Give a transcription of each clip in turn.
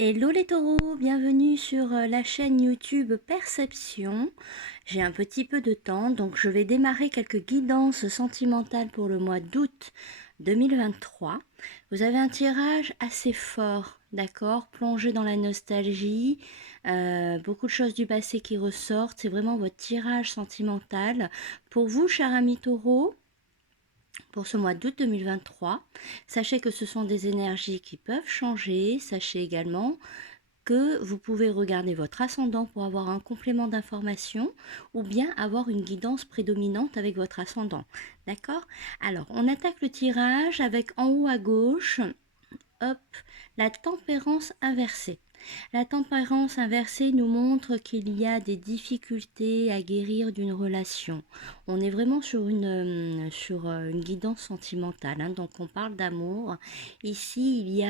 Hello les taureaux, bienvenue sur la chaîne YouTube Perception. J'ai un petit peu de temps, donc je vais démarrer quelques guidances sentimentales pour le mois d'août 2023. Vous avez un tirage assez fort, d'accord, plongé dans la nostalgie, beaucoup de choses du passé qui ressortent. C'est vraiment votre tirage sentimental. Pour vous, cher ami taureau, pour ce mois d'août 2023, sachez que ce sont des énergies qui peuvent changer. Sachez également que vous pouvez regarder votre ascendant pour avoir un complément d'information ou bien avoir une guidance prédominante avec votre ascendant. D'accord? Alors, on attaque le tirage avec en haut à gauche, hop, la tempérance inversée. La tempérance inversée nous montre qu'il y a des difficultés à guérir d'une relation. On est vraiment sur une guidance sentimentale, hein, donc on parle d'amour. Ici, il y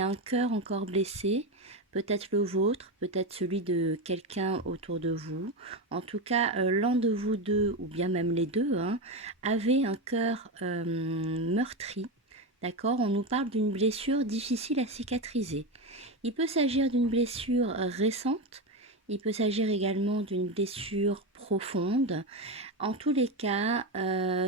a un cœur encore blessé, peut-être le vôtre, peut-être celui de quelqu'un autour de vous. En tout cas, l'un de vous deux, ou bien même les deux, hein, avait un cœur meurtri. D'accord? On nous parle d'une blessure difficile à cicatriser. Il peut s'agir d'une blessure récente, il peut s'agir également d'une blessure profonde. En tous les cas,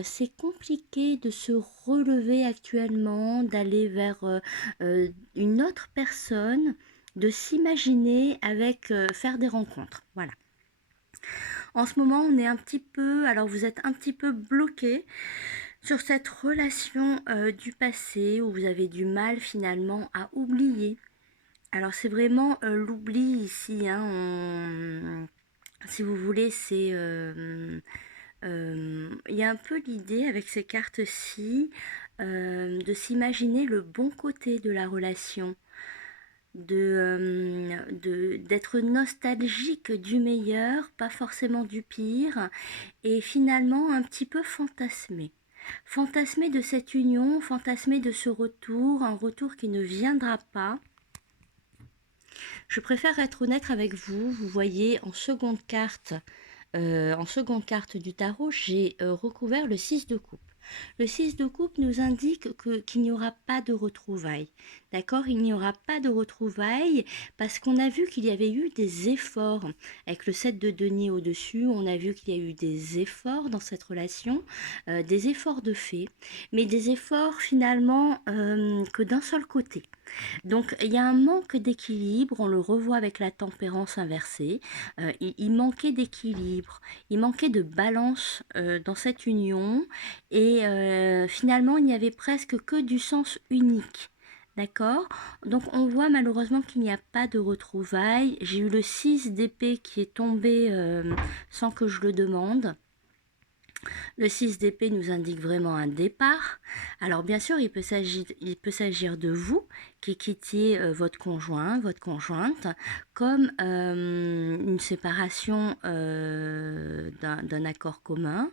c'est compliqué de se relever actuellement, d'aller vers une autre personne, de s'imaginer avec faire des rencontres. Voilà. En ce moment, on est un petit peu, alors vous êtes un petit peu bloqué sur cette relation du passé où vous avez du mal finalement à oublier. Alors c'est vraiment l'oubli ici, hein, si vous voulez, il y a un peu l'idée avec ces cartes-ci de s'imaginer le bon côté de la relation, d'être nostalgique du meilleur, pas forcément du pire, et finalement un petit peu fantasmer. Fantasmer de cette union, fantasmer de ce retour, un retour qui ne viendra pas. Je préfère être honnête avec vous. Vous voyez, en seconde carte du tarot, j'ai recouvert le 6 de coupe. Le 6 de coupe nous indique qu'il n'y aura pas de retrouvailles. D'accord? Il n'y aura pas de retrouvailles parce qu'on a vu qu'il y avait eu des efforts. Avec le 7 de denier au-dessus, on a vu qu'il y a eu des efforts dans cette relation, des efforts de fait, mais des efforts finalement que d'un seul côté. Donc il y a un manque d'équilibre, on le revoit avec la tempérance inversée. Il manquait d'équilibre, il manquait de balance dans cette union et finalement il n'y avait presque que du sens unique. D'accord? Donc on voit malheureusement qu'il n'y a pas de retrouvailles. J'ai eu le 6 d'épée qui est tombé sans que je le demande. Le 6 d'épée nous indique vraiment un départ. Alors bien sûr, il peut s'agir de vous qui quittiez votre conjoint, votre conjointe, comme une séparation d'un accord commun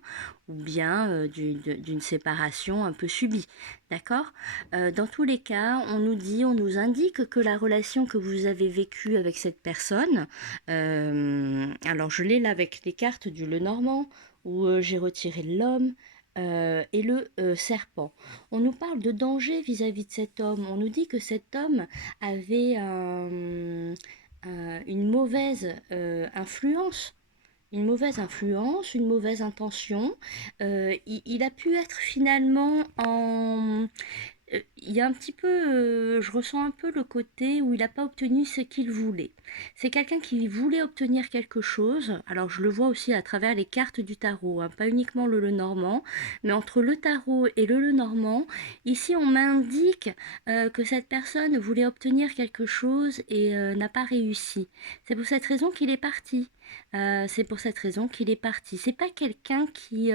ou bien d'une séparation un peu subie. D'accord? Dans tous les cas, on nous indique que la relation que vous avez vécue avec cette personne, alors je l'ai là avec les cartes du Lenormand, où j'ai retiré l'homme et le serpent. On nous parle de danger vis-à-vis de cet homme. On nous dit que cet homme avait une mauvaise influence. Une mauvaise intention. Il a pu être finalement en il y a un petit peu, je ressens un peu le côté où il n'a pas obtenu ce qu'il voulait. C'est quelqu'un qui voulait obtenir quelque chose. Alors je le vois aussi à travers les cartes du tarot, hein, pas uniquement le Lenormand, mais entre le tarot et le Lenormand, ici on m'indique que cette personne voulait obtenir quelque chose et n'a pas réussi. C'est pour cette raison qu'il est parti. C'est pour cette raison qu'il est parti. C'est pas quelqu'un qui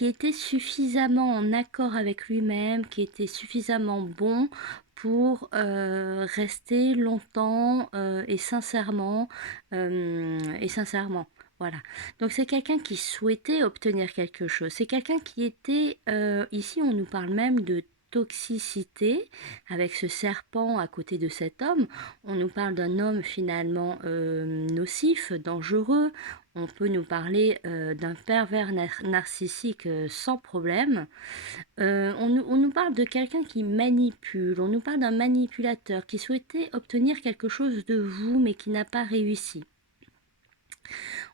était suffisamment en accord avec lui-même, qui était suffisamment bon pour rester longtemps et sincèrement. Voilà. Donc c'est quelqu'un qui souhaitait obtenir quelque chose. C'est quelqu'un qui était, ici on nous parle même de toxicité avec ce serpent à côté de cet homme. On nous parle d'un homme finalement nocif, dangereux. On peut nous parler d'un pervers narcissique sans problème. On nous parle de quelqu'un qui manipule, on nous parle d'un manipulateur qui souhaitait obtenir quelque chose de vous mais qui n'a pas réussi.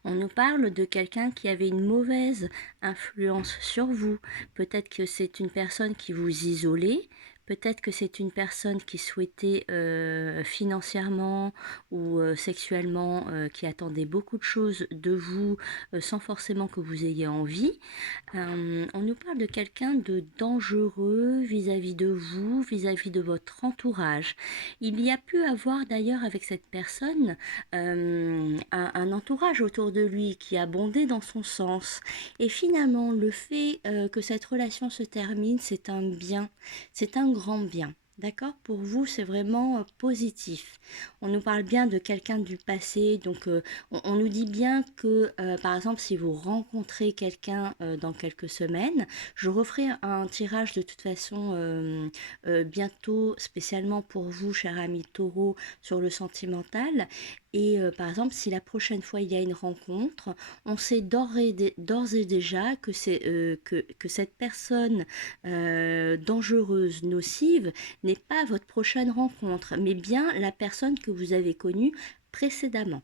On nous parle de quelqu'un qui avait une mauvaise influence sur vous. Peut-être que c'est une personne qui vous isolait, peut-être que c'est une personne qui souhaitait financièrement ou sexuellement, qui attendait beaucoup de choses de vous sans forcément que vous ayez envie. On nous parle de quelqu'un de dangereux vis-à-vis de vous, vis-à-vis de votre entourage. Il y a pu avoir d'ailleurs avec cette personne un entourage autour de lui qui abondait dans son sens. Et finalement, le fait que cette relation se termine, c'est un bien, c'est un grand bien. D'accord? Pour vous, c'est vraiment positif. On nous parle bien de quelqu'un du passé, donc on nous dit bien que, par exemple, si vous rencontrez quelqu'un dans quelques semaines, je referai un tirage de toute façon bientôt, spécialement pour vous, cher ami taureau, sur le sentimental. Et par exemple, si la prochaine fois il y a une rencontre, on sait d'ores et déjà que, que cette personne dangereuse, nocive, n'est pas votre prochaine rencontre, mais bien la personne que vous avez connue précédemment.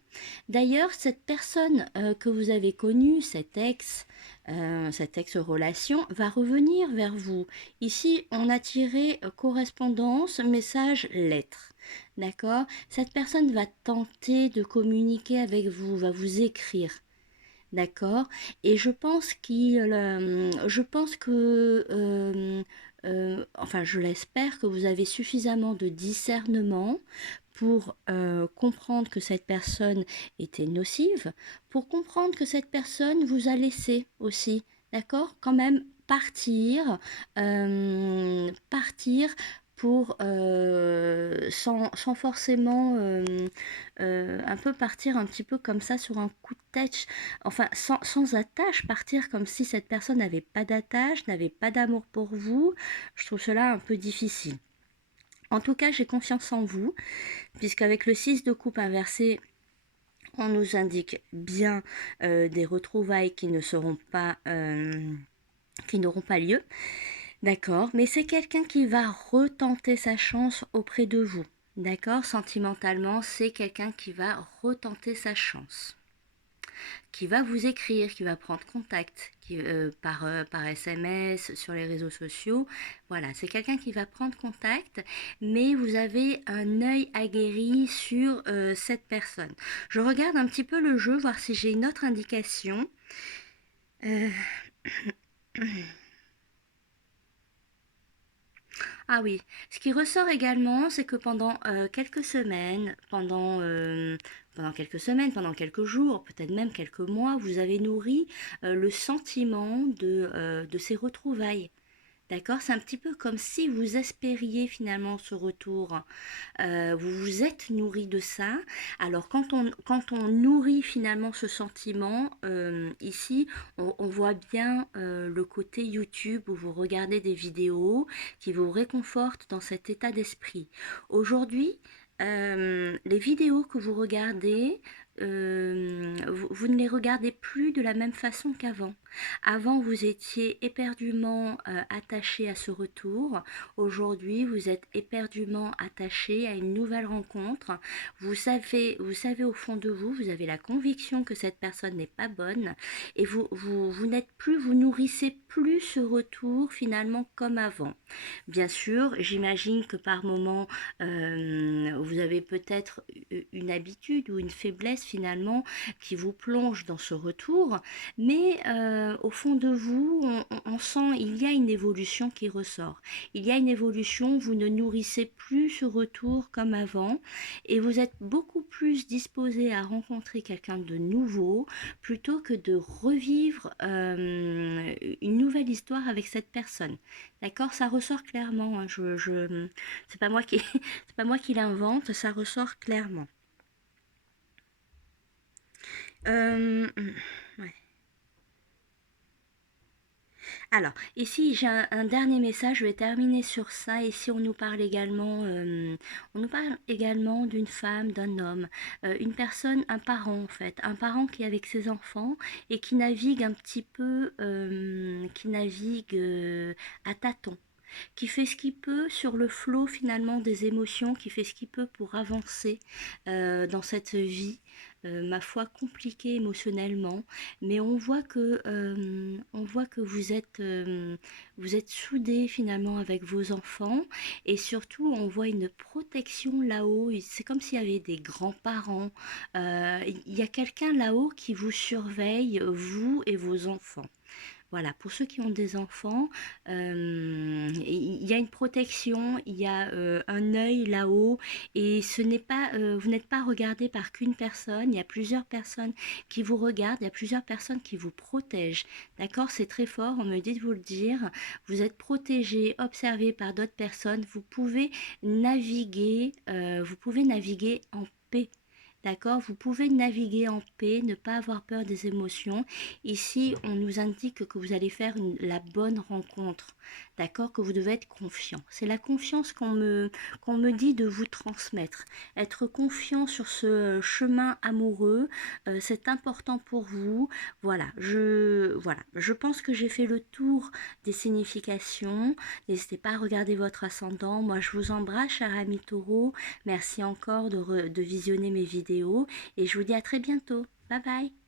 D'ailleurs, cette personne que vous avez connue, cette ex-relation, va revenir vers vous. Ici, on a tiré correspondance, message, lettre. D'accord? Cette personne va tenter de communiquer avec vous, va vous écrire. D'accord? Et je pense que, enfin, je l'espère que vous avez suffisamment de discernement pour comprendre que cette personne était nocive, pour comprendre que cette personne vous a laissé aussi. D'accord? Quand même partir pour sans forcément un peu partir un petit peu comme ça sur un coup de tête, enfin sans attache, partir comme si cette personne n'avait pas d'attache, n'avait pas d'amour pour vous. Je trouve cela un peu difficile. En tout cas, j'ai confiance en vous, puisqu'avec le 6 de coupe inversé, on nous indique bien des retrouvailles qui ne seront pas qui n'auront pas lieu. D'accord, mais c'est quelqu'un qui va retenter sa chance auprès de vous. D'accord, sentimentalement, c'est quelqu'un qui va retenter sa chance, qui va vous écrire, qui va prendre contact par SMS, sur les réseaux sociaux. Voilà, c'est quelqu'un qui va prendre contact, mais vous avez un œil aguerri sur cette personne. Je regarde un petit peu le jeu, voir si j'ai une autre indication. Ah oui, ce qui ressort également, c'est que pendant quelques semaines, pendant quelques jours, peut-être même quelques mois, vous avez nourri le sentiment de ces retrouvailles. D'accord? C'est un petit peu comme si vous espériez finalement ce retour. Vous vous êtes nourri de ça. Alors quand on nourrit finalement ce sentiment, ici, on voit bien le côté YouTube où vous regardez des vidéos qui vous réconfortent dans cet état d'esprit. Aujourd'hui, les vidéos que vous regardez, vous ne les regardez plus de la même façon qu'avant. Avant, vous étiez éperdument attaché à ce retour. Aujourd'hui, vous êtes éperdument attaché à une nouvelle rencontre. Vous savez au fond de vous, vous avez la conviction que cette personne n'est pas bonne et vous n'êtes plus, vous nourrissez plus ce retour finalement comme avant. Bien sûr, j'imagine que par moment, vous avez peut-être une habitude ou une faiblesse finalement qui vous plonge dans ce retour, mais au fond de vous, on sent il y a une évolution qui ressort. Il y a une évolution, vous ne nourrissez plus ce retour comme avant et vous êtes beaucoup plus disposé à rencontrer quelqu'un de nouveau plutôt que de revivre une nouvelle histoire avec cette personne. D'accord? Ça ressort clairement, hein. C'est pas moi qui, c'est pas moi qui l'invente, ça ressort clairement. Euh, ouais. Alors, ici, j'ai un dernier message, je vais terminer sur ça. Ici, on nous parle également d'une femme, d'un homme, une personne, un parent en fait, un parent qui est avec ses enfants et qui navigue un petit peu, qui navigue à tâtons, qui fait ce qu'il peut sur le flot finalement des émotions, qui fait ce qu'il peut pour avancer dans cette vie, ma foi, compliquée émotionnellement, mais on voit que vous êtes soudés finalement avec vos enfants et surtout on voit une protection là-haut. C'est comme s'il y avait des grands-parents. Il y a quelqu'un là-haut qui vous surveille, vous et vos enfants. Voilà, pour ceux qui ont des enfants, il y a une protection, il y a un œil là-haut et vous n'êtes pas regardé par qu'une personne, il y a plusieurs personnes qui vous regardent, il y a plusieurs personnes qui vous protègent. D'accord? C'est très fort, on me dit de vous le dire. Vous êtes protégé, observé par d'autres personnes, vous pouvez naviguer en paix. D'accord? Vous pouvez naviguer en paix, ne pas avoir peur des émotions. Ici, on nous indique que vous allez faire la bonne rencontre. D'accord? Que vous devez être confiant. C'est la confiance qu'on me dit de vous transmettre. Être confiant sur ce chemin amoureux, c'est important pour vous. Voilà. Je pense que j'ai fait le tour des significations. N'hésitez pas à regarder votre ascendant. Moi, je vous embrasse, cher ami taureau. Merci encore de visionner mes vidéos et je vous dis à très bientôt. Bye bye.